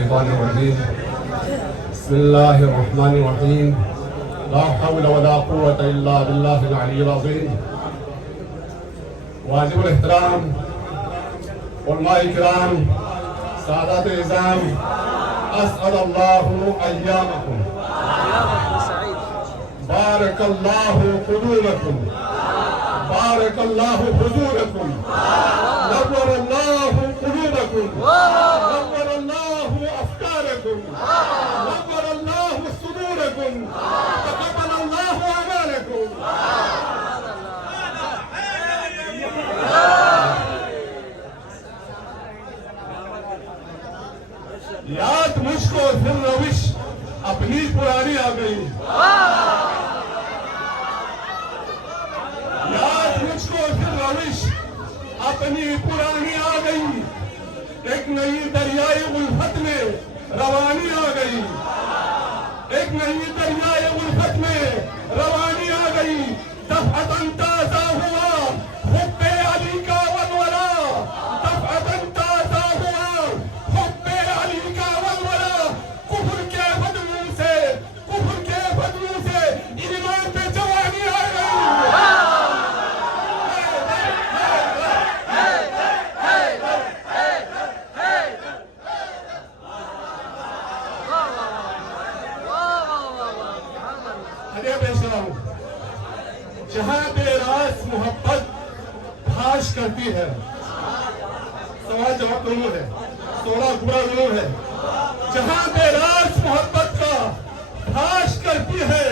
मिनश्शैतानिर्रजीम बिस्मिल्लाहिर्रहमानिर्रहीम ला हौला वला कुव्वता इल्ला बिल्लाहिल अलिय्यिल अज़ीम। वाजिबुल एहतराम उलमाए किराम सादात इज़ाम असअदल्लाहु अय्यामकुम बारकल्लाहु कुदूमकुम बारकल्लाहु हुजूरकुम नव्वरल्लाहु कुलूबकुम नव्वरल्लाहु अफ़कारकुम नव्वरल्लाहु सुदूरकुम तक़ब्बलल्लाहु अमालकुम। याद मुझको फिर रविश अपनी पुरानी आ गई। याद मुझको फिर रविश अपनी पुरानी आ गई। एक नई दरियाए उल्फत में रवानी आ गई। एक नई दरियाए उल्फत में रवानी आ गई। दफ़अतन ताज़ा हुआ हुब्बे अली का वलवला। दफ़अतन ताज़ा हुआ हुब्बे अली का वलवला। कुफ्र के बदबू से ईमान पे जवानी आ गई। जहां बेरास मोहब्बत भाष करती है, सवाल जवाब दोनों है, थोड़ा बुरा दोनों है। जहां बेरास मोहब्बत का भाष करती है,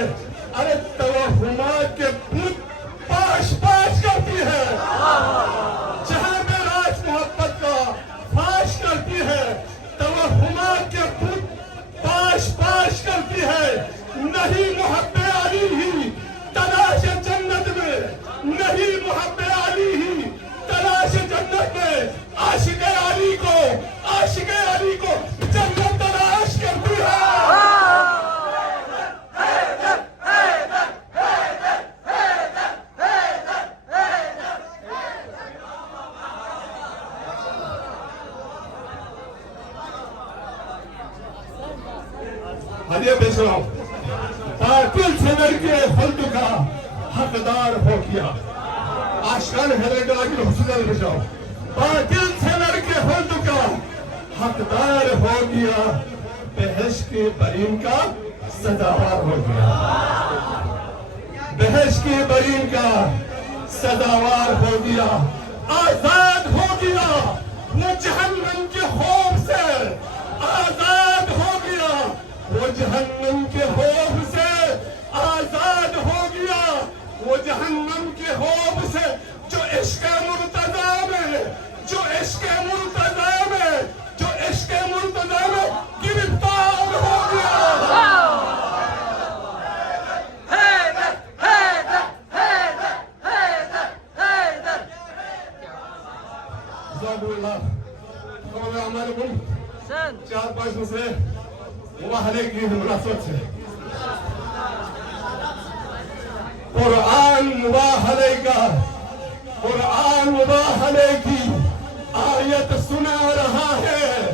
अरे तवहुमात के बुत पाश पाश करती है। जहां बेरास मोहब्बत का भाष करती है, तवहुमात के बुत पाश पाश करती है। नहीं मुहब्बे अली ही तलाश जन्नत में, नहीं मुहब्बे अली ही तलाश जन्नत में। आशिक़े अली को जन्नत तलाश करती है। हदिया पेश रहा हूं। बातिल से लड़के खुल्द का हकदार हो गया। आशिकान हैदर की हुस्न बचाओ। बातिल से लड़के खुल्द का हकदार हो गया। बहश के बरीन का सदावार हो गया। बहश के बरीन का सदावार हो गया। आजाद हो गया वो जहन्नम के खौफ से। आजाद हो गया वो जहन्नम के खौफ से। आजाद हो गया वो जहन्नम के खौफ से। जो इश्क़ मुर्तज़ा में गिरफ्तार हो गया। हमारे मुल्क 4-5 से मुबाहले की मुनासबत से कुरान मुबाहले की आयत सुना रहा है।